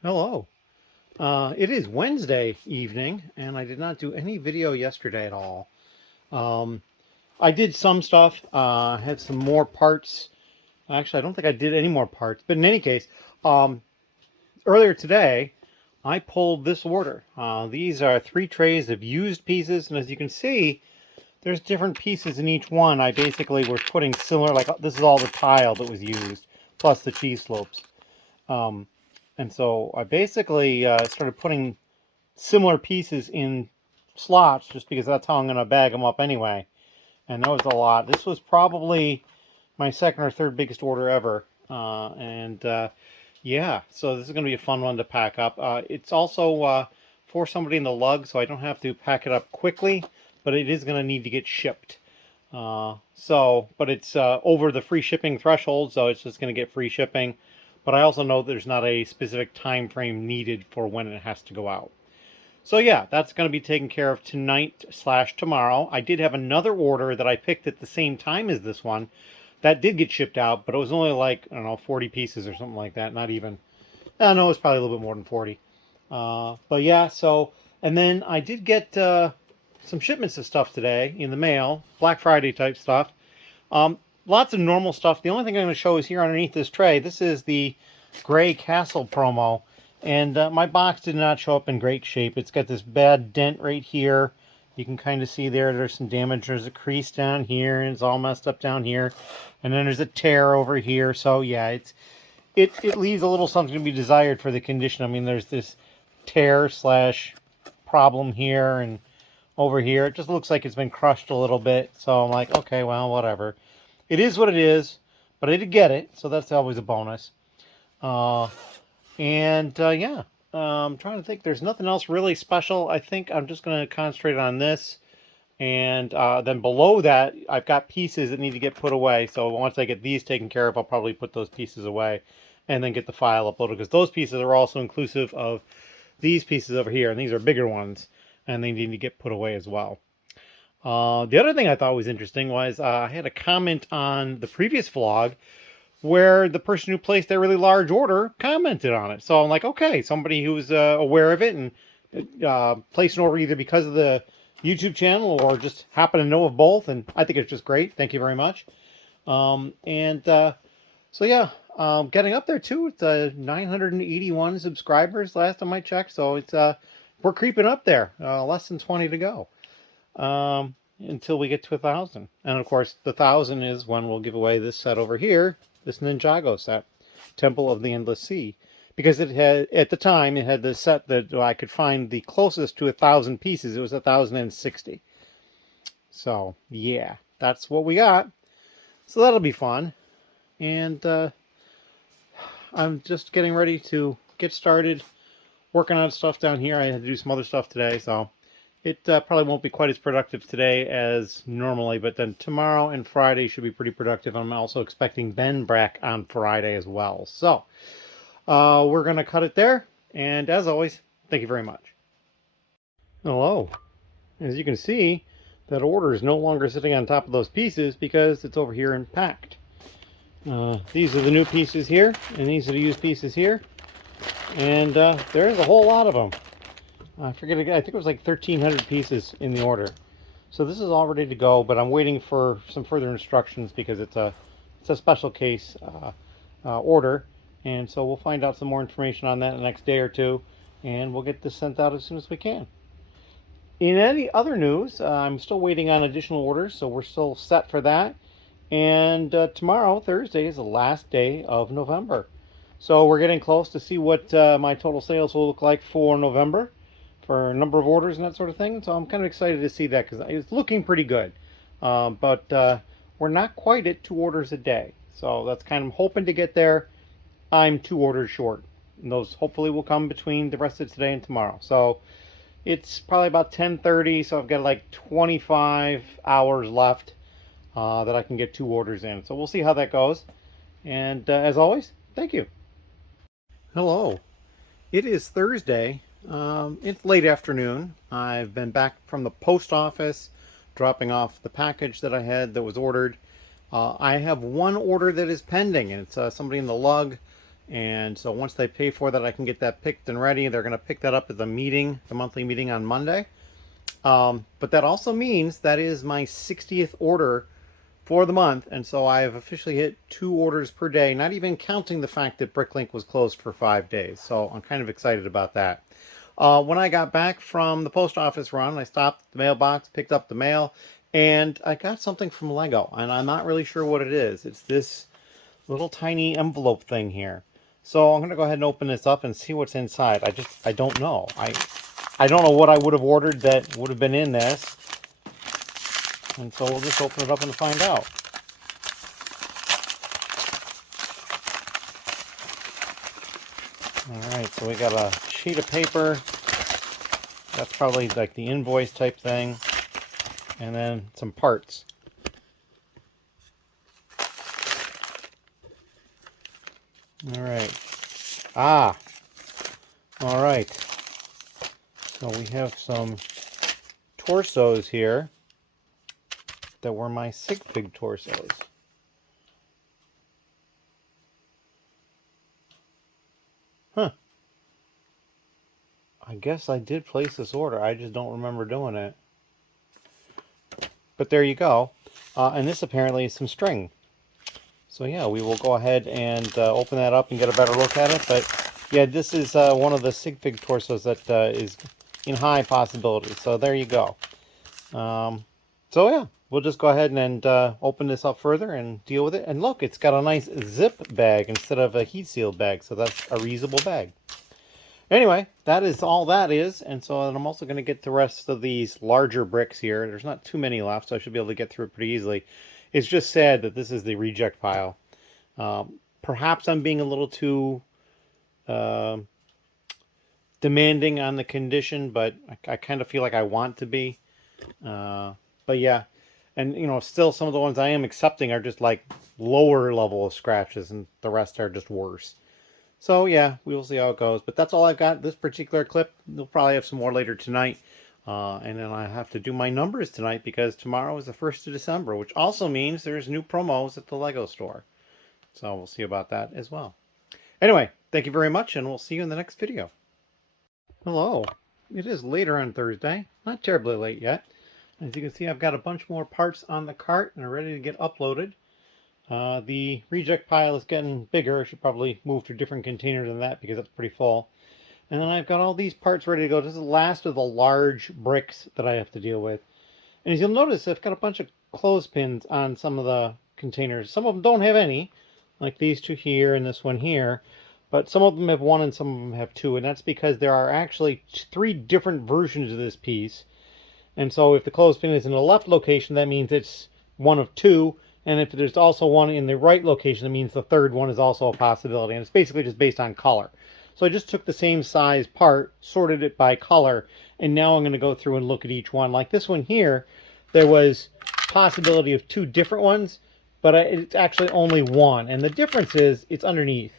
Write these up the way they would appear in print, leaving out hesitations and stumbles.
Hello. It is Wednesday evening, and I did not do any video yesterday at all. Um, I did some stuff. Had some more parts. Actually, I don't think I did any more parts. But in any case, um, earlier today, I pulled this order. These are 3 trays of used pieces, and as you can see, there's different pieces in each one. I basically was putting similar, like this is all the tile that was used, plus the cheese slopes. Um, and so I basically started putting similar pieces in slots just because that's how I'm going to bag them up anyway. And that was a lot. This was probably my second or third biggest order ever. Yeah, so this is going to be a fun one to pack up. It's also for somebody in the lug, so I don't have to pack it up quickly, but it is going to need to get shipped. But it's over the free shipping threshold, so it's just going to get free shipping. But I also know there's not a specific time frame needed for when it has to go out. So yeah, that's going to be taken care of tonight/tomorrow. I did have another order that I picked at the same time as this one that did get shipped out, but it was only like, I don't know, 40 pieces or something like that. Not even. I know it was probably a little bit more than 40. But yeah, so, and then I did get some shipments of stuff today in the mail, Black Friday type stuff. Lots of normal stuff. The only thing I'm going to show is here underneath this tray. This is the Gray Castle promo. And my box did not show up in great shape. It's got this bad dent right here. You can kind of see there's some damage. There's a crease down here, and it's all messed up down here. And then there's a tear over here. So yeah, it leaves a little something to be desired for the condition. I mean, there's this tear slash problem here and over here. It just looks like it's been crushed a little bit. So I'm like, okay, well, whatever. It is what it is, but I did get it, so that's always a bonus. Yeah, I'm trying to think. There's nothing else really special. I think I'm just going to concentrate on this. And then below that, I've got pieces that need to get put away. So once I get these taken care of, I'll probably put those pieces away and then get the file uploaded. Because those pieces are also inclusive of these pieces over here. And these are bigger ones. And they need to get put away as well. The other thing I thought was interesting was I had a comment on the previous vlog where the person who placed a really large order commented on it. So I'm like, okay, somebody who was aware of it and placed an order either because of the YouTube channel or just happen to know of both. And I think it's just great. Thank you very much. So yeah, getting up there too. It's 981 subscribers last time I checked. So it's we're creeping up there. Less than 20 to go. Until we get to 1,000. And of course, the 1,000 is when we'll give away this set over here, this Ninjago set, Temple of the Endless Sea. Because it had, at the time, it had the set that I could find the closest to 1,000 pieces. It was 1,060. So, yeah, that's what we got. So that'll be fun. And I'm just getting ready to get started working on stuff down here. I had to do some other stuff today, so it probably won't be quite as productive today as normally, but then tomorrow and Friday should be pretty productive. I'm also expecting Ben Brack on Friday as well. So we're going to cut it there. And as always, thank you very much. Hello. As you can see, that order is no longer sitting on top of those pieces because it's over here and packed. These are the new pieces here, and these are the used pieces here. And there's a whole lot of them. I forget, I think it was like 1,300 pieces in the order. So this is all ready to go, but I'm waiting for some further instructions because it's a special case order. And so we'll find out some more information on that in the next day or two, and we'll get this sent out as soon as we can. In any other news, I'm still waiting on additional orders, so we're still set for that. And tomorrow, Thursday, is the last day of November. So we're getting close to see what my total sales will look like for November, for a number of orders and that sort of thing. So I'm kind of excited to see that because it's looking pretty good. But we're not quite at 2 orders a day. So that's kind of hoping to get there. I'm 2 orders short. And those hopefully will come between the rest of today and tomorrow. So it's probably about 10:30. So I've got like 25 hours left that I can get 2 orders in. So we'll see how that goes. And as always, thank you. Hello. It is Thursday. It's late afternoon. I've been back from the post office dropping off the package that I had that was ordered. I have one order that is pending, and it's somebody in the lug And so once they pay for that, I can get that picked and ready. They're going to pick that up at the meeting, the monthly meeting on Monday. But that also means that is my 60th order for the month, and so I have officially hit 2 orders per day, not even counting the fact that Bricklink was closed for 5 days. So I'm kind of excited about that. When I got back from the post office run, I stopped at the mailbox, picked up the mail, and I got something from Lego, and I'm not really sure what it is. It's this little tiny envelope thing here. So I'm going to go ahead and open this up and see what's inside. I don't know. I don't know what I would have ordered that would have been in this. And so we'll just open it up and find out. Alright, so we got a sheet of paper. That's probably like the invoice type thing. And then some parts. Alright. Alright. So we have some torsos here that were my sig fig torsos. Huh. I guess I did place this order. I just don't remember doing it. But there you go. And this apparently is some string. So yeah, we will go ahead and open that up and get a better look at it. But yeah, this is one of the sig fig torsos that is in high possibility. So there you go. So yeah, we'll just go ahead and open this up further and deal with it. And look, it's got a nice zip bag instead of a heat sealed bag. So that's a reusable bag. Anyway, that is all that is. And so I'm also going to get the rest of these larger bricks here. There's not too many left, so I should be able to get through it pretty easily. It's just sad that this is the reject pile. Perhaps I'm being a little too demanding on the condition, but I kind of feel like I want to be. But yeah, and you know, still some of the ones I am accepting are just like lower level of scratches, and the rest are just worse. So yeah, we will see how it goes. But that's all I've got this particular clip. We'll probably have some more later tonight. And then I have to do my numbers tonight because tomorrow is the 1st of December, which also means there's new promos at the Lego store. So we'll see about that as well. Anyway, thank you very much, and we'll see you in the next video. Hello. It is later on Thursday. Not terribly late yet. As you can see, I've got a bunch more parts on the cart and are ready to get uploaded. The reject pile is getting bigger. I should probably move to a different container than that because that's pretty full. And then I've got all these parts ready to go. This is the last of the large bricks that I have to deal with. And as you'll notice, I've got a bunch of clothespins on some of the containers. Some of them don't have any, like these two here and this one here. But some of them have one and some of them have two. And that's because there are actually 3 different versions of this piece. And so if the clothespin is in the left location, that means it's one of 2. And if there's also one in the right location, that means the 3rd one is also a possibility. And it's basically just based on color. So I just took the same size part, sorted it by color, and now I'm going to go through and look at each one. Like this one here, there was possibility of 2 different ones, but it's actually only one. And the difference is it's underneath.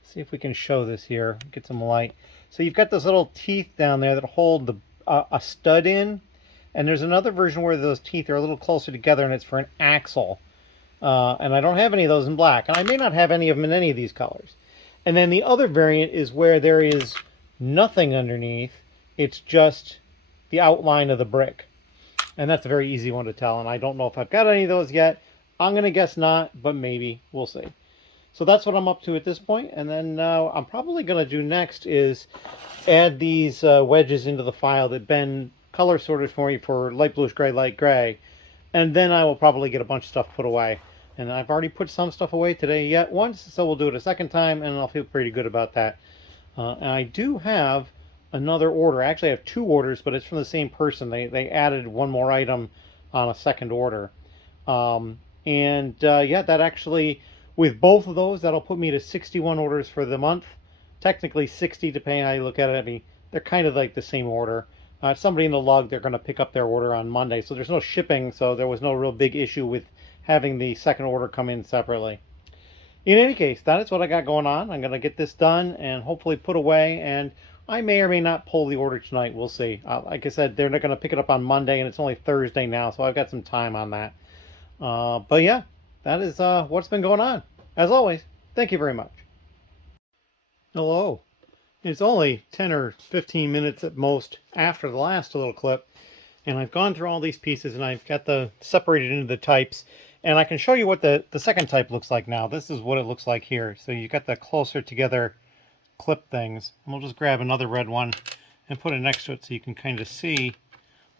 Let's see if we can show this here, get some light. So you've got those little teeth down there that hold a stud in. And there's another version where those teeth are a little closer together, and it's for an axle. And I don't have any of those in black. And I may not have any of them in any of these colors. And then the other variant is where there is nothing underneath. It's just the outline of the brick. And that's a very easy one to tell. And I don't know if I've got any of those yet. I'm going to guess not, but maybe. We'll see. So that's what I'm up to at this point. And then I'm probably going to do next is add these wedges into the file that Ben color sorted for me for light bluish gray, light gray. And then I will probably get a bunch of stuff put away. And I've already put some stuff away today yet once, so we'll do it a second time, and I'll feel pretty good about that. And I do have another order. Actually, I have 2 orders, but it's from the same person. They added one more item on a second order. Yeah, that actually, with both of those, that'll put me to 61 orders for the month. Technically 60, depending on how you look at it. I mean, they're kind of like the same order. Somebody in the log, they're going to pick up their order on Monday, so there's no shipping, so there was no real big issue with having the second order come in separately. In any case, that is what I got going on. I'm going to get this done and hopefully put away, and I may or may not pull the order tonight. We'll see. Like I said, they're not going to pick it up on Monday, and it's only Thursday now, so I've got some time on that. But yeah, that is what's been going on. As always, thank you very much. Hello. It's only 10 or 15 minutes at most after the last little clip, and I've gone through all these pieces and I've got the separated into the types, and I can show you what the second type looks like now. This is what it looks like here. So you got the closer together clip things. And we'll just grab another red one and put it next to it so you can kind of see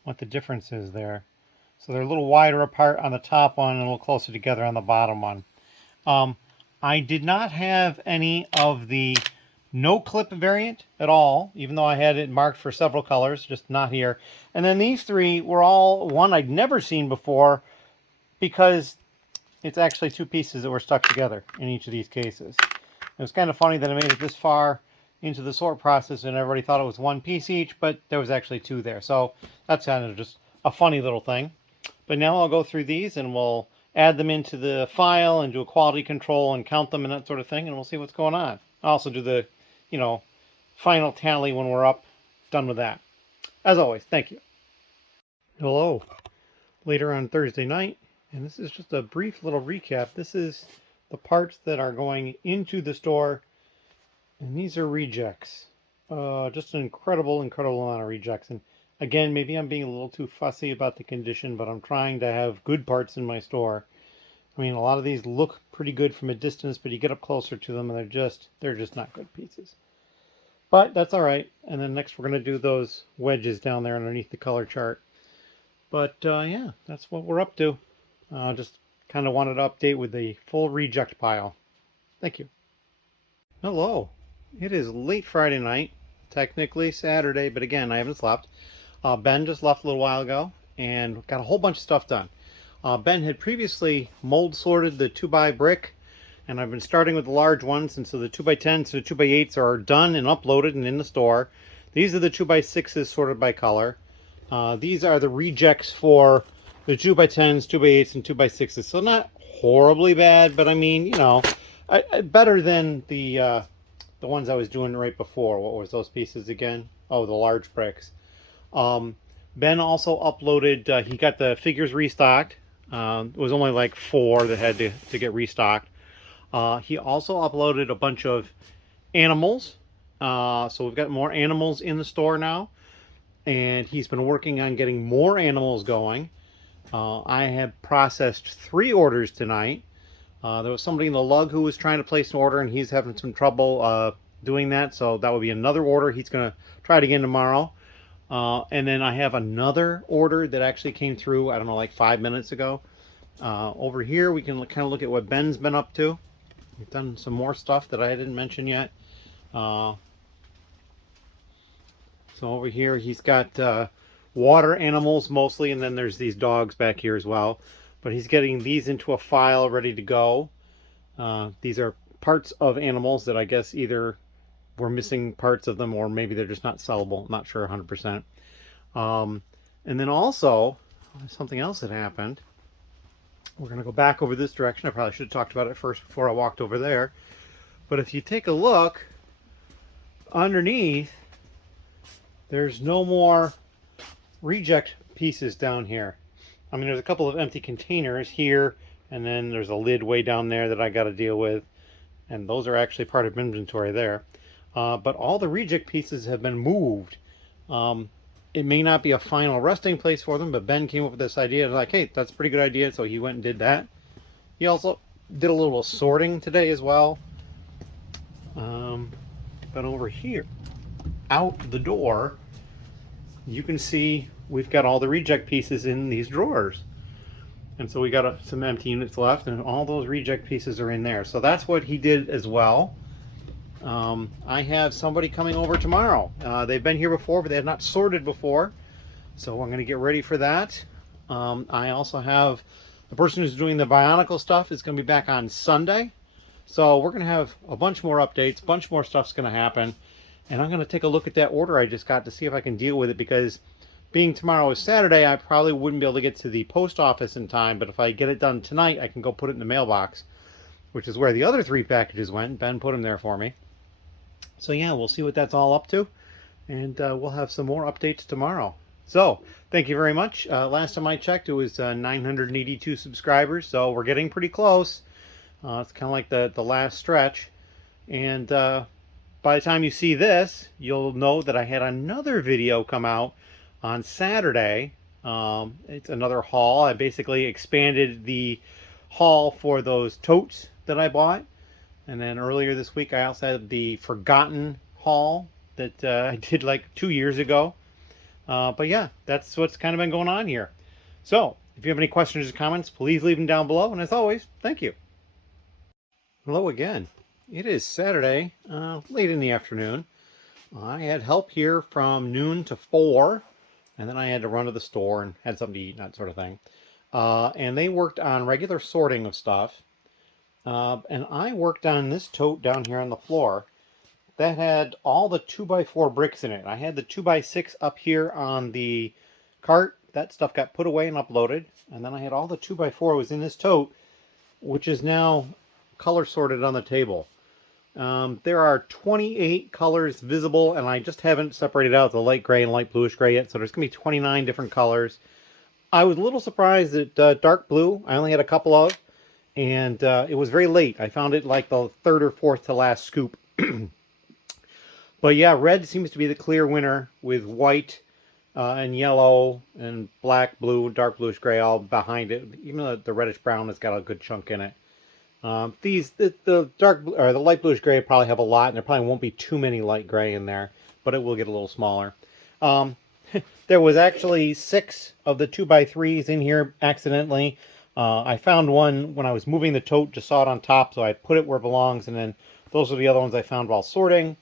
what the difference is there. So they're a little wider apart on the top one and a little closer together on the bottom one. I did not have any of the no clip variant at all, even though I had it marked for several colors, just not here. And then these three were all one I'd never seen before, because it's actually two pieces that were stuck together in each of these cases. It was kind of funny that I made it this far into the sort process and everybody thought it was one piece each, but there was actually two there. So that's kind of just a funny little thing. But now I'll go through these and we'll add them into the file and do a quality control and count them and that sort of thing, and we'll see what's going on. I'll also do the final tally when we're done with that. As always, thank you. Hello. Later on Thursday night, and this is just a brief little recap. This is the parts that are going into the store, and these are rejects. Just an incredible amount of rejects. And again, maybe I'm being a little too fussy about the condition, but I'm trying to have good parts in my store. I mean, a lot of these look pretty good from a distance, but you get up closer to them and they're just not good pieces. But that's all right. And then next we're going to do those wedges down there underneath the color chart. But yeah, that's what we're up to. Just kind of wanted to update with the full reject pile. Thank you. Hello. It is late Friday night, technically Saturday, but again, I haven't slept. Ben just left a little while ago and got a whole bunch of stuff done. Ben had previously mold sorted the 2x brick, and I've been starting with the large ones, and so the 2x10s to the 2x8s are done and uploaded and in the store. These are the 2x6s sorted by color. These are the rejects for the 2x10s, 2x8s, and 2x6s. So not horribly bad, but I mean, better than the ones I was doing right before. What was those pieces again? Oh, the large bricks. Ben also uploaded, he got the figures restocked. It was only like 4 that had to get restocked. He also uploaded a bunch of animals. So we've got more animals in the store now. And he's been working on getting more animals going. I have processed 3 orders tonight. There was somebody in the lug who was trying to place an order, and he's having some trouble doing that. So that would be another order. He's going to try it again tomorrow. And then I have another order that actually came through, I don't know, like 5 minutes ago. Over here, we can kind of look at what Ben's been up to. We've done some more stuff that I didn't mention yet. So over here, he's got water animals mostly, and then there's these dogs back here as well. But he's getting these into a file ready to go. These are parts of animals that I guess either we're missing parts of them or maybe they're just not sellable. I'm not sure 100%. And then also, something else that happened. We're going to go back over this direction. I probably should have talked about it first before I walked over there. But if you take a look underneath, there's no more reject pieces down here. I mean, there's a couple of empty containers here, and then there's a lid way down there that I got to deal with. And those are actually part of inventory there. But all the reject pieces have been moved. It may not be a final resting place for them, but Ben came up with this idea. Like, hey, that's a pretty good idea. So he went and did that. He also did a little sorting today as well. But over here, out the door, you can see we've got all the reject pieces in these drawers. And so we got some empty units left, and all those reject pieces are in there. So that's what he did as well. I have somebody coming over tomorrow. They've been here before, but they have not sorted before. So I'm going to get ready for that. I also have the person who's doing the Bionicle stuff is going to be back on Sunday. So we're going to have a bunch more updates, a bunch more stuff's going to happen. And I'm going to take a look at that order I just got to see if I can deal with it, because being tomorrow is Saturday, I probably wouldn't be able to get to the post office in time. But if I get it done tonight, I can go put it in the mailbox, which is where the other 3 packages went. Ben put them there for me. So yeah, we'll see what that's all up to, and we'll have some more updates tomorrow. So thank you very much. Last time I checked, it was 982 subscribers, so we're getting pretty close. It's kind of like the last stretch, and by the time you see this, you'll know that I had another video come out on Saturday. It's another haul. I basically expanded the haul for those totes that I bought. And then earlier this week, I also had the Forgotten haul that I did like 2 years ago. But yeah, that's what's kind of been going on here. So if you have any questions or comments, please leave them down below. And as always, thank you. Hello again. It is Saturday, late in the afternoon. I had help here from noon to 4, and then I had to run to the store and had something to eat, that sort of thing. And they worked on regular sorting of stuff. And I worked on this tote down here on the floor that had all the 2x4 bricks in it. I had the 2x6 up here on the cart. That stuff got put away and uploaded. And then I had all the 2x4 was in this tote, which is now color sorted on the table. There are 28 colors visible, and I just haven't separated out the light gray and light bluish gray yet, so there's going to be 29 different colors. I was a little surprised that dark blue I only had a couple of, and it was very late. I found it like the third or fourth to last scoop. But yeah, red seems to be the clear winner, with white and yellow and black, blue, dark bluish gray all behind it. Even though the reddish brown has got a good chunk in it. The dark or the light bluish gray probably have a lot, and there probably won't be too many light gray in there, but it will get a little smaller. There was actually 6 of the 2x3s in here accidentally. I found one when I was moving the tote, just saw it on top, so I put it where it belongs, and then those are the other ones I found while sorting.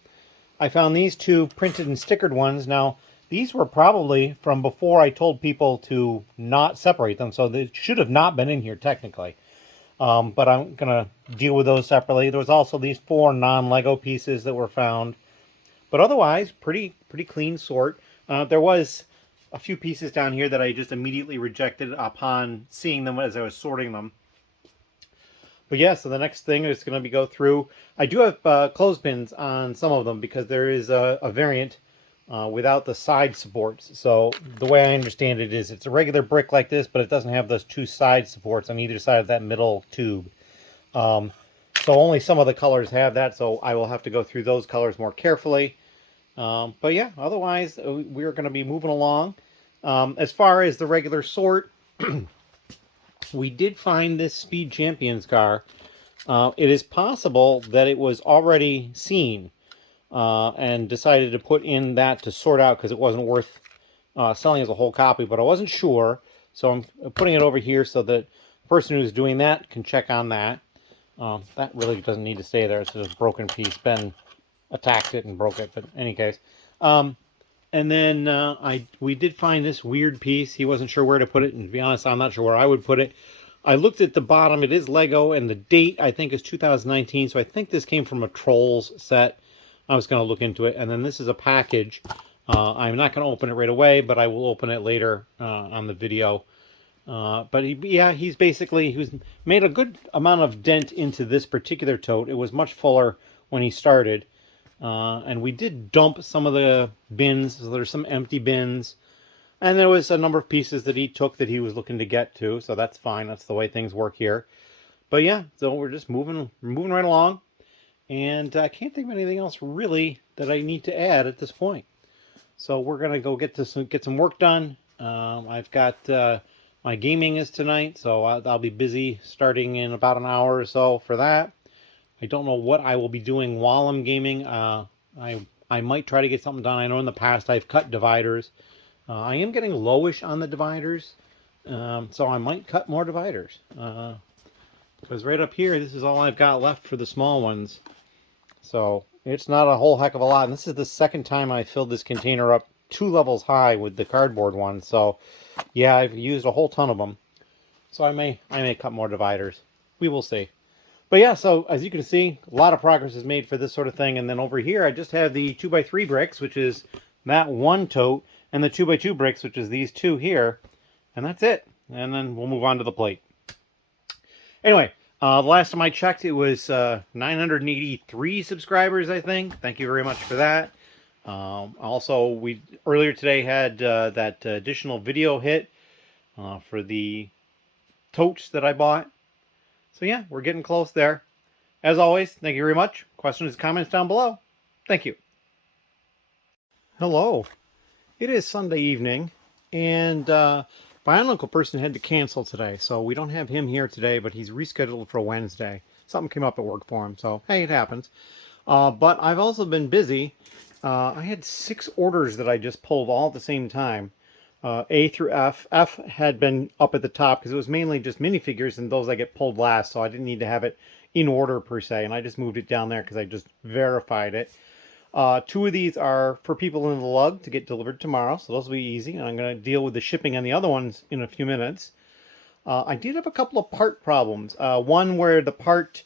I found these 2 printed and stickered ones. Now, these were probably from before I told people to not separate them, so they should have not been in here technically. But I'm going to deal with those separately. There was also these 4 non-Lego pieces that were found. But otherwise, pretty clean sort. There was a few pieces down here that I just immediately rejected upon seeing them as I was sorting them. But yeah, so the next thing is going to be go through. I do have clothespins on some of them because there is a variant without the side supports. So the way I understand it is it's a regular brick like this, but it doesn't have those 2 side supports on either side of that middle tube. So only some of the colors have that, so I will have to go through those colors more carefully. But yeah, otherwise we're going to be moving along. As far as the regular sort, we did find this Speed Champions car. It is possible that it was already seen and decided to put in that to sort out because it wasn't worth selling as a whole copy, but I wasn't sure. So I'm putting it over here so that the person who's doing that can check on that. That really doesn't need to stay there. It's just a broken piece. Ben attacked it and broke it, but in any case. And then we did find this weird piece. He wasn't sure where to put it, and to be honest, I'm not sure where I would put it. I looked at the bottom. It is Lego, and the date, I think, is 2019, so I think this came from a Trolls set. I was going to look into it. And then this is a package. I'm not going to open it right away, but I will open it later on the video. But he's made a good amount of dent into this particular tote. It was much fuller when he started. And we did dump some of the bins. So there's some empty bins. And there was a number of pieces that he took that he was looking to get to. So that's fine. That's the way things work here. But yeah, so we're just moving right along. And I can't think of anything else really that I need to add at this point. So we're going to go get some work done. I've got my gaming is tonight, so I'll be busy starting in about an hour or so for that. I don't know what I will be doing while I'm gaming. I might try to get something done. I know in the past I've cut dividers. I am getting lowish on the dividers, so I might cut more dividers. Because right up here, this is all I've got left for the small ones. So it's not a whole heck of a lot. And this is the second time I filled this container up 2 levels high with the cardboard one. So yeah, I've used a whole ton of them. So I may cut more dividers. We will see. But yeah, so as you can see, a lot of progress is made for this sort of thing. And then over here, I just have the 2x3 bricks, which is that one tote, and the 2x2 bricks, which is these 2 here. And that's it. And then we'll move on to the plate. Anyway, the last time I checked, it was 983 subscribers, I think. Thank you very much for that. Also, we earlier today had that additional video hit for the totes that I bought. So yeah, we're getting close there. As always, thank you very much. Questions, comments down below. Thank you. Hello. It is Sunday evening, and biological person had to cancel today, so we don't have him here today, but he's rescheduled for Wednesday. Something came up at work for him, so hey, it happens. But I've also been busy. I had 6 orders that I just pulled all at the same time. A through F. F had been up at the top because it was mainly just minifigures, and those I get pulled last, so I didn't need to have it in order per se, and I just moved it down there because I just verified it. 2 of these are for people in the lug to get delivered tomorrow, so those will be easy, and I'm going to deal with the shipping on the other ones in a few minutes. I did have a couple of part problems. One where the part,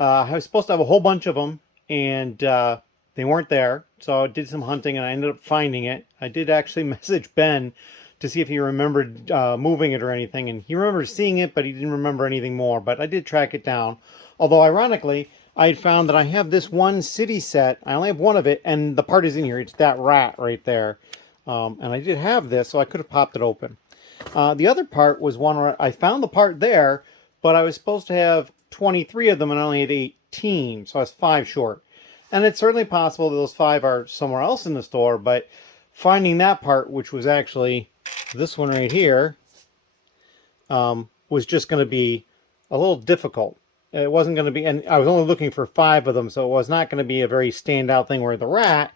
I was supposed to have a whole bunch of them, and they weren't there, so I did some hunting, and I ended up finding it. I did actually message Ben to see if he remembered moving it or anything, and he remembers seeing it, but he didn't remember anything more, but I did track it down. Although, ironically, I had found that I have this one city set. I only have one of it, and the part is in here. It's that rat right there. And I did have this, so I could have popped it open. The other part was one where I found the part there, but I was supposed to have 23 of them, and I only had 18, so I was 5 short. And it's certainly possible that those 5 are somewhere else in the store, but finding that part, which was actually this one right here, was just going to be a little difficult. It wasn't going to be, and I was only looking for 5 of them, so it was not going to be a very standout thing where the rat,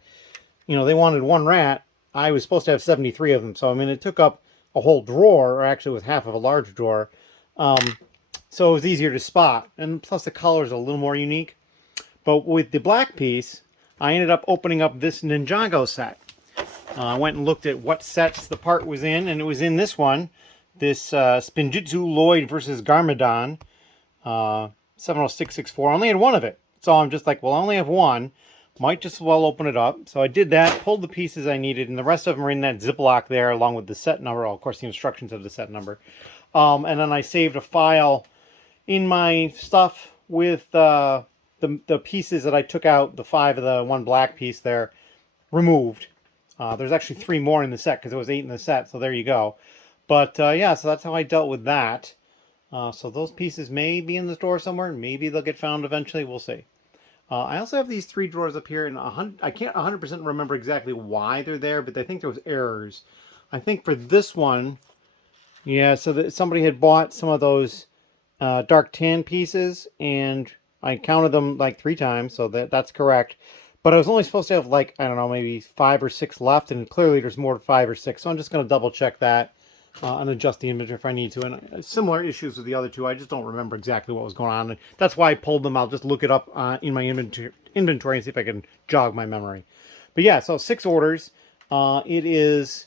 you know, they wanted 1 rat. I was supposed to have 73 of them, so I mean, it took up a whole drawer, or actually it was half of a large drawer. So it was easier to spot, and plus the color is a little more unique. But with the black piece, I ended up opening up this Ninjago set. I went and looked at what sets the part was in, and it was in this one, this Spinjitzu Lloyd versus Garmadon. 70664. I only had 1 of it, so I'm just like, well, I only have 1, might just as well open it up. So I did that, pulled the pieces I needed, and the rest of them are in that Ziploc there along with the set number. Of course, the instructions of the set number. And then I saved a file in my stuff with the pieces that I took out, the 5 of the 1 black piece there, removed. There's actually 3 more in the set because there was 8 in the set, so there you go. But yeah, so that's how I dealt with that. So those pieces may be in the store somewhere. Maybe they'll get found eventually. We'll see. I also have these 3 drawers up here, and I can't 100% remember exactly why they're there, but I think there was errors. I think for this one, yeah, so that somebody had bought some of those dark tan pieces, and I counted them like 3 times, so that's correct. But I was only supposed to have, like, I don't know, maybe 5 or 6 left, and clearly there's more than 5 or 6, so I'm just going to double check that. And adjust the inventory if I need to. And similar issues with the other 2. I just don't remember exactly what was going on. And that's why I pulled them. I'll just look it up in my inventory and see if I can jog my memory. But yeah, so 6 orders. It is,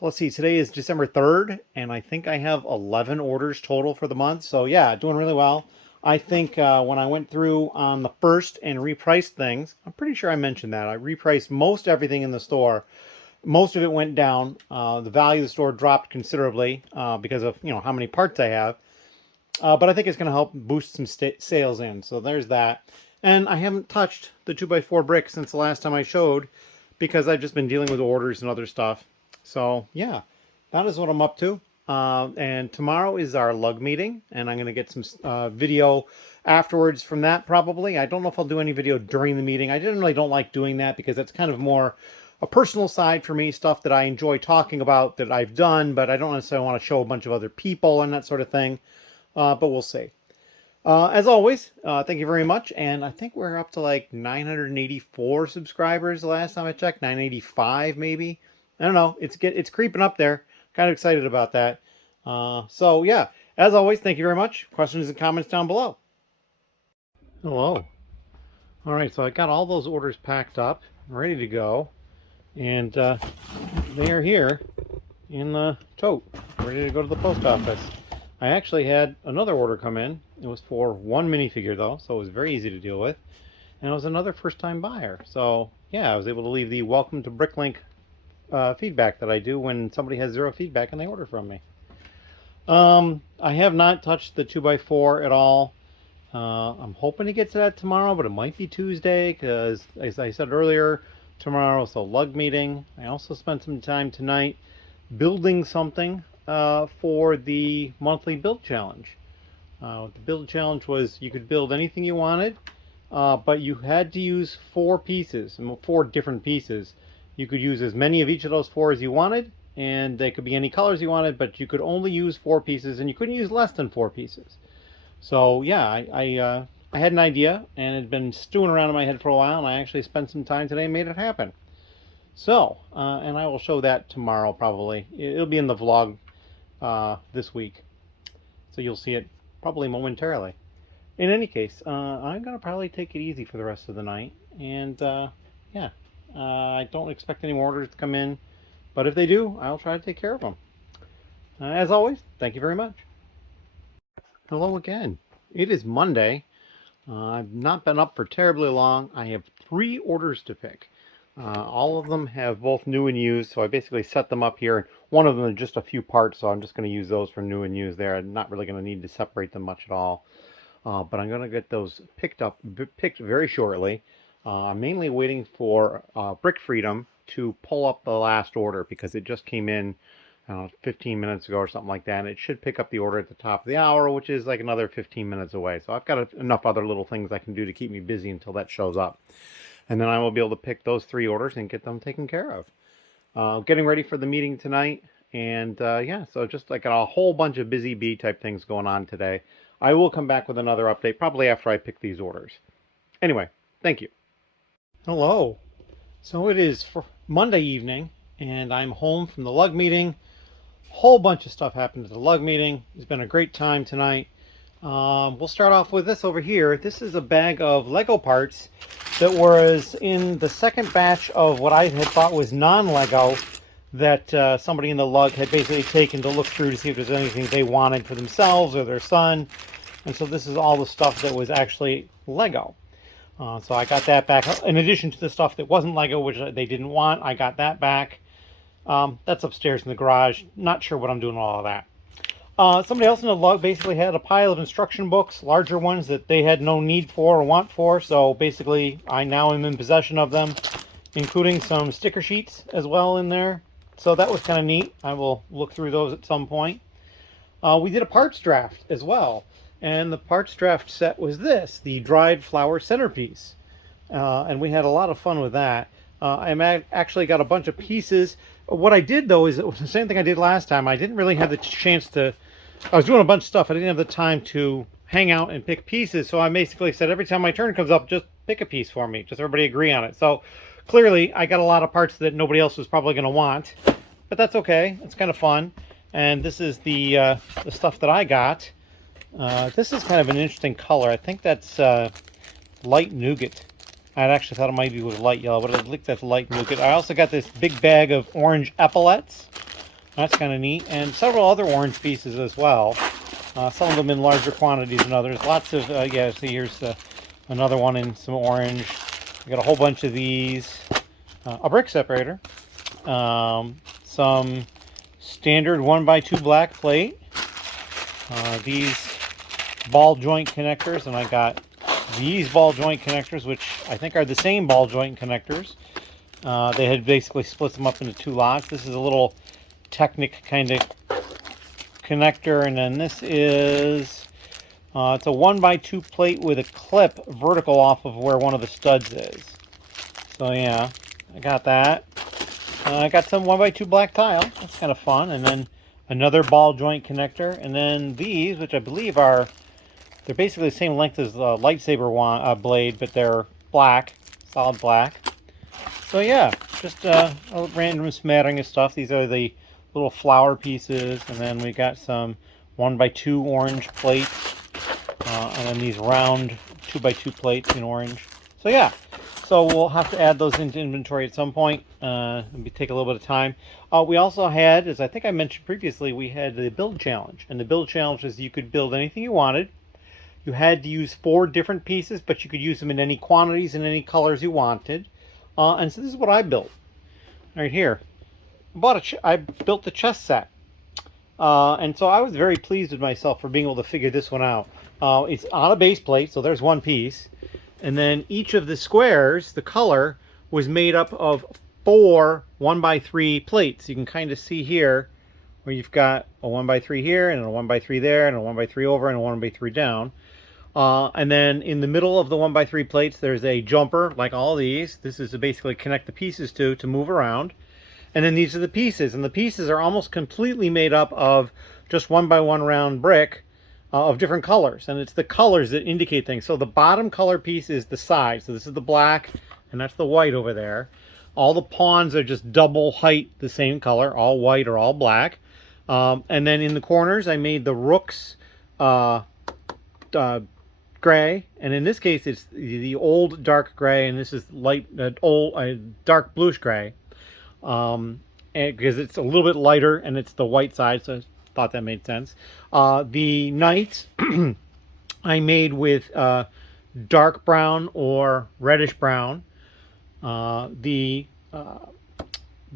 let's see, today is December 3rd, and I think I have 11 orders total for the month. So yeah, doing really well. I think when I went through on the 1st and repriced things, I'm pretty sure I mentioned that. I repriced most everything in the store. Most of it went down. The value of the store dropped considerably because of, you know, how many parts I have. But I think it's going to help boost some sales in. So there's that. And I haven't touched the 2x4 brick since the last time I showed because I've just been dealing with orders and other stuff. So yeah, that is what I'm up to. And tomorrow is our lug meeting, and I'm going to get some video afterwards from that probably. I don't know if I'll do any video during the meeting. I generally don't like doing that because that's kind of more a personal side for me, stuff that I enjoy talking about that I've done, but I don't necessarily want to show a bunch of other people and that sort of thing. But we'll see. As always, thank you very much. And I think we're up to like 984 subscribers the last time I checked. 985 maybe. I don't know. It's creeping up there. Kind of excited about that. So yeah, as always, thank you very much. Questions and comments down below. Hello. All right, so I got all those orders packed up, ready to go. And they are here in the tote, ready to go to the post office. I actually had another order come in. It was for 1 minifigure though, so it was very easy to deal with. And it was another first-time buyer. So yeah, I was able to leave the welcome to Bricklink feedback that I do when somebody has 0 feedback and they order from me. I have not touched the 2x4 at all. I'm hoping to get to that tomorrow, but it might be Tuesday because, as I said earlier, tomorrow is the lug meeting. I also spent some time tonight building something for the monthly build challenge. The build challenge was you could build anything you wanted. but you had to use 4 pieces, 4 different pieces. You could use as many of each of those 4 as you wanted, and they could be any colors you wanted, but you could only use 4 pieces, and you couldn't use less than 4 pieces. So yeah, I had an idea, and it had been stewing around in my head for a while, and I actually spent some time today and made it happen. So, and I will show that tomorrow probably. It'll be in the vlog this week, so you'll see it probably momentarily. In any case, I'm going to probably take it easy for the rest of the night, and yeah, I don't expect any more orders to come in, but if they do, I'll try to take care of them. As always, thank you very much. Hello again. It is Monday. I've not been up for terribly long. I have 3 orders to pick. All of them have both new and used, so I basically set them up here. One of them is just a few parts, so I'm just going to use those for new and used there. I'm not really going to need to separate them much at all. But I'm going to get those picked very shortly. I'm mainly waiting for Brick Freedom to pull up the last order because it just came in 15 minutes ago or something like that. And it should pick up the order at the top of the hour, which is like another 15 minutes away. So I've got enough other little things I can do to keep me busy until that shows up. And then I will be able to pick those 3 orders and get them taken care of. Getting ready for the meeting tonight. And yeah, so just like a whole bunch of busy bee type things going on today. I will come back with another update probably after I pick these orders. Anyway, thank you. Hello. So it is for Monday evening, and I'm home from the lug meeting. Whole bunch of stuff happened at the lug meeting. It's been a great time tonight. We'll start off with this over here. This is a bag of Lego parts that was in the second batch of what I had thought was non-Lego that somebody in the lug had basically taken to look through to see if there's anything they wanted for themselves or their son. And so this is all the stuff that was actually Lego. So I got that back. In addition to the stuff that wasn't Lego, which they didn't want, I got that back. That's upstairs in the garage. Not sure what I'm doing with all of that. Somebody else in the lug basically had a pile of instruction books, larger ones that they had no need for or want for. So basically, I now am in possession of them, including some sticker sheets as well in there. So that was kind of neat. I will look through those at some point. We did a parts draft as well. And the parts draft set was this, the dried flower centerpiece. And we had a lot of fun with that. I actually got a bunch of pieces. What I did, though, is it was the same thing I did last time. I didn't really have the chance to... I was doing a bunch of stuff. I didn't have the time to hang out and pick pieces. So I basically said, every time my turn comes up, just pick a piece for me. Just everybody agree on it. So clearly, I got a lot of parts that nobody else was probably going to want. But that's okay. It's kind of fun. And this is the stuff that I got. This is kind of an interesting color. I think that's light nougat. I'd actually thought it might be with light yellow, but I think that's light nougat. I also got this big bag of orange epaulets. That's kind of neat. And several other orange pieces as well. Some of them in larger quantities than others. Lots of, yeah, so here's another one in some orange. I got a whole bunch of these. A brick separator. Some standard 1x2 black plate. These ball joint connectors, and I got these ball joint connectors, which I think are the same ball joint connectors. They had basically split them up into 2 lots. This is a little Technic kind of connector, and then this is it's a 1x2 plate with a clip vertical off of where one of the studs is. So yeah, I got that. I got some 1x2 black tile. That's kind of fun. And then another ball joint connector, and then these, which I believe they're basically the same length as the lightsaber blade, but they're black, solid black. So yeah, just a random smattering of stuff. These are the little flower pieces, and then we got some 1x2 orange plates, and then these round 2x2 plates in orange. So yeah, so we'll have to add those into inventory at some point. It'll take a little bit of time. We also had, as I think I mentioned previously, we had the build challenge, and the build challenge is you could build anything you wanted. You had to use 4 different pieces, but you could use them in any quantities and any colors you wanted. And so this is what I built right here. I built the chess set. And so I was very pleased with myself for being able to figure this one out. It's on a base plate, so there's 1 piece. And then each of the squares, the color, was made up of 4 1x3 plates. You can kind of see here where you've got a 1x3 here, and a 1x3 there, and a 1x3 over, and a 1x3 down. And then in the middle of the 1x3 plates, there's a jumper like all these. This is to basically connect the pieces to move around. And then these are the pieces, and the pieces are almost completely made up of just 1x1 round brick of different colors, and it's the colors that indicate things. So the bottom color piece is the side, so this is the black, and that's the white over there. All the pawns are just double height, the same color, all white or all black. And then in the corners, I made the rooks gray, and in this case, it's the old dark gray, and this is light dark bluish gray. And because it's a little bit lighter and it's the white side, so I thought that made sense. The knights I made with dark brown or reddish brown. The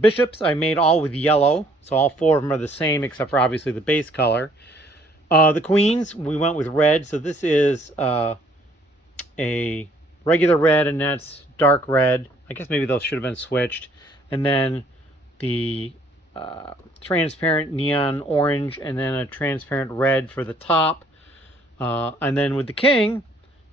bishops I made all with yellow, so all 4 of them are the same except for obviously the base color. The queens we went with red, so this is a regular red and that's dark red. I guess maybe those should have been switched. And then the transparent neon orange, and then a transparent red for the top. And then with the king,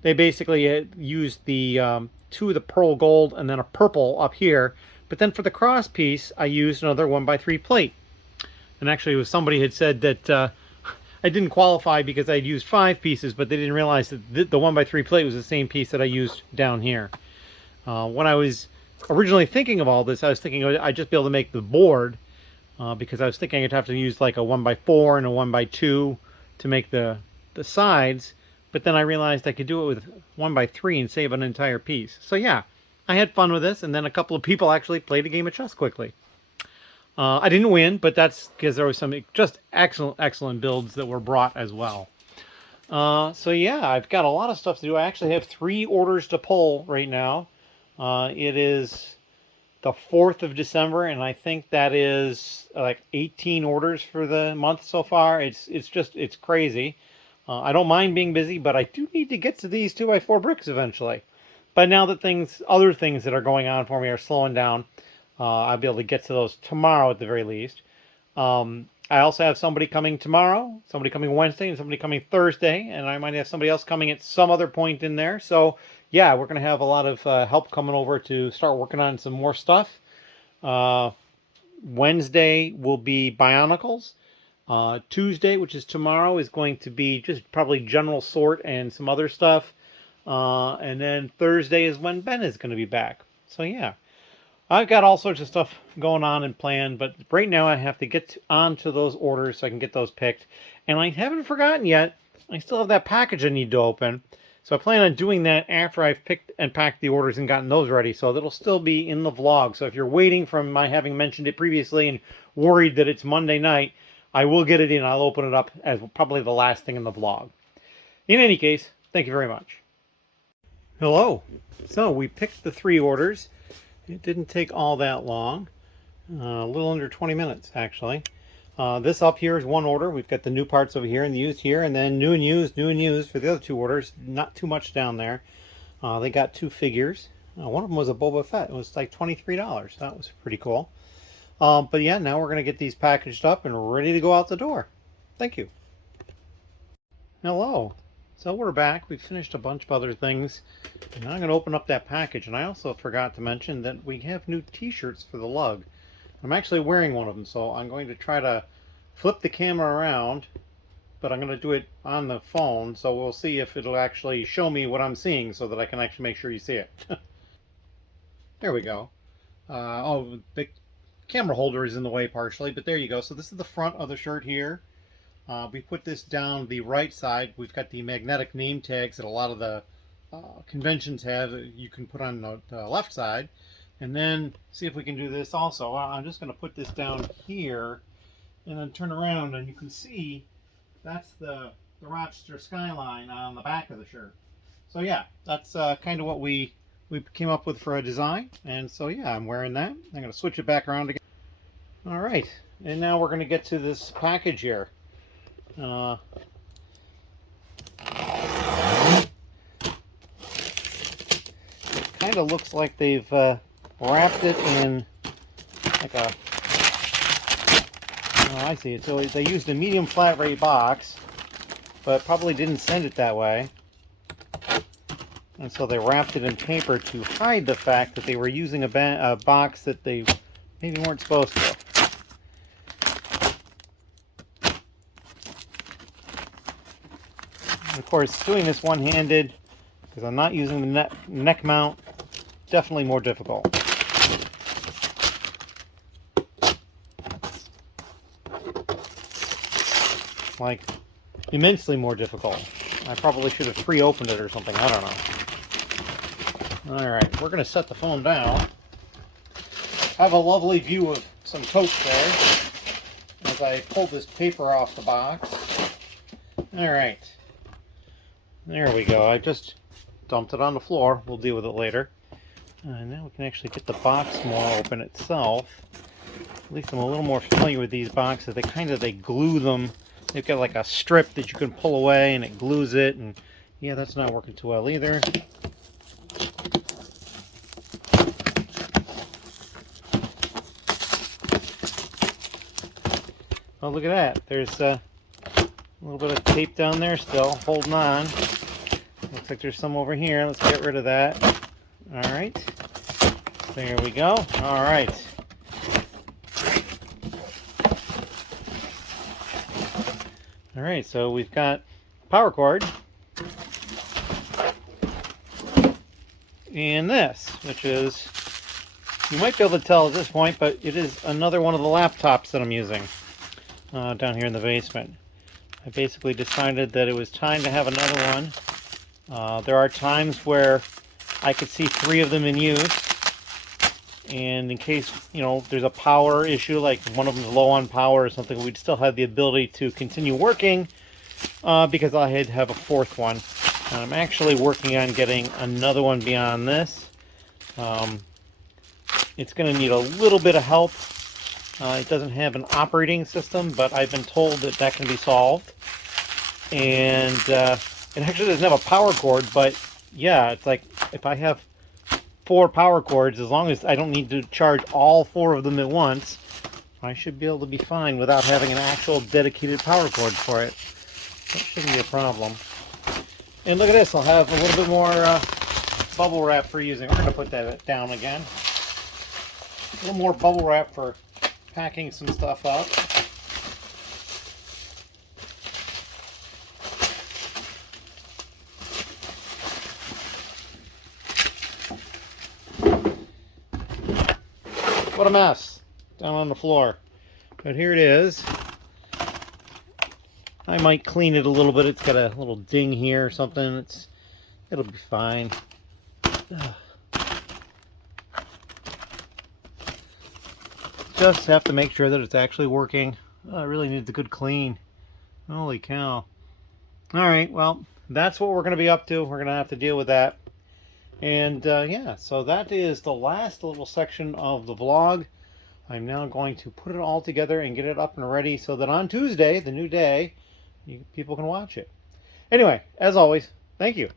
they basically used the 2 of the pearl gold and then a purple up here. But then for the cross piece, I used another 1x3 plate. And actually, it was somebody had said that I didn't qualify because I'd used 5 pieces, but they didn't realize that the 1x3 plate was the same piece that I used down here. When I was originally thinking of all this, I was thinking I'd just be able to make the board because I was thinking I'd have to use like a 1x4 and a 1x2 to make the sides, but then I realized I could do it with 1x3 and save an entire piece. So yeah, I had fun with this, and then a couple of people actually played a game of chess quickly. I didn't win, but that's because there was some just excellent builds that were brought as well. So yeah, I've got a lot of stuff to do. I actually have 3 orders to pull right now. It is the 4th of December, and I think that is like 18 orders for the month so far. It's crazy. I don't mind being busy, but I do need to get to these 2x4 bricks eventually. But now that other things that are going on for me are slowing down, I'll be able to get to those tomorrow at the very least. I also have somebody coming tomorrow, somebody coming Wednesday, and somebody coming Thursday, and I might have somebody else coming at some other point in there. So yeah, we're going to have a lot of help coming over to start working on some more stuff. Wednesday will be Bionicles. Tuesday, which is tomorrow, is going to be just probably general sort and some other stuff. And then Thursday is when Ben is going to be back. So yeah, I've got all sorts of stuff going on and planned, but right now I have to get onto those orders so I can get those picked. And I haven't forgotten yet, I still have that package I need to open. So I plan on doing that after I've picked and packed the orders and gotten those ready. So that'll still be in the vlog. So if you're waiting from my having mentioned it previously and worried that it's Monday night, I will get it in. I'll open it up as probably the last thing in the vlog. In any case, thank you very much. Hello. So we picked the 3 orders. It didn't take all that long. A little under 20 minutes, actually. This up here is one order. We've got the new parts over here and the used here, and then new and used for the other 2 orders. Not too much down there. They got 2 figures. One of them was a Boba Fett. It was like $23. That was pretty cool. But yeah, now we're going to get these packaged up and ready to go out the door. Thank you. Hello. So we're back. We finished a bunch of other things. And now I'm going to open up that package. And I also forgot to mention that we have new t-shirts for the lug. I'm actually wearing one of them, so I'm going to try to flip the camera around, but I'm going to do it on the phone, so we'll see if it'll actually show me what I'm seeing so that I can actually make sure you see it. There we go. Oh, the camera holder is in the way partially, but there you go. So this is the front of the shirt here. We put this down the right side. We've got the magnetic name tags that a lot of the conventions have that you can put on the left side. And then see if we can do this also. I'm just going to put this down here and then turn around, and you can see that's the Rochester skyline on the back of the shirt. So yeah, that's kind of what we came up with for a design. And so yeah, I'm wearing that. I'm going to switch it back around again. All right, and now we're going to get to this package here. Kind of looks like they've wrapped it in like a, oh, I see it. So they used a medium flat rate box, but probably didn't send it that way. And so they wrapped it in paper to hide the fact that they were using a box that they maybe weren't supposed to. And of course, doing this one-handed, because I'm not using the neck mount, definitely more difficult. Like, immensely more difficult. I probably should have pre-opened it or something, I don't know. Alright, we're going to set the phone down. Have a lovely view of some totes there as I pull this paper off the box. Alright, there we go. I just dumped it on the floor. We'll deal with it later. Now we can actually get the box more open itself. At least I'm a little more familiar with these boxes. They glue them. They've got like a strip that you can pull away and it glues it, and yeah, that's not working too well either. Oh, look at that. There's a little bit of tape down there still, holding on. Looks like there's some over here. Let's get rid of that. Alright. There we go. Alright. Alright, so we've got power cord. And this, which is, you might be able to tell at this point, but it is another one of the laptops that I'm using down here in the basement. I basically decided that it was time to have another one. There are times where I could see 3 of them in use, and in case, you know, there's a power issue, like one of them's low on power or something, we'd still have the ability to continue working because I had to have a 4th one. And I'm actually working on getting another one beyond this. It's going to need a little bit of help. It doesn't have an operating system, but I've been told that that can be solved. And it actually doesn't have a power cord, but yeah, it's like if I have 4 power cords, as long as I don't need to charge all 4 of them at once, I should be able to be fine without having an actual dedicated power cord for it. That shouldn't be a problem. And look at this, I'll have a little bit more bubble wrap for using. We're going to put that down again. A little more bubble wrap for packing some stuff up. What a mess down on the floor. But here it is. I might clean it a little bit. It's got a little ding here or something. It'll be fine. Ugh. Just have to make sure that it's actually working. Oh, it really needs a good clean. Holy cow. Alright, well, that's what we're going to be up to. We're going to have to deal with that. And yeah, so that is the last little section of the vlog. I'm now going to put it all together and get it up and ready so that on Tuesday, the new day, people can watch it. Anyway, as always, thank you.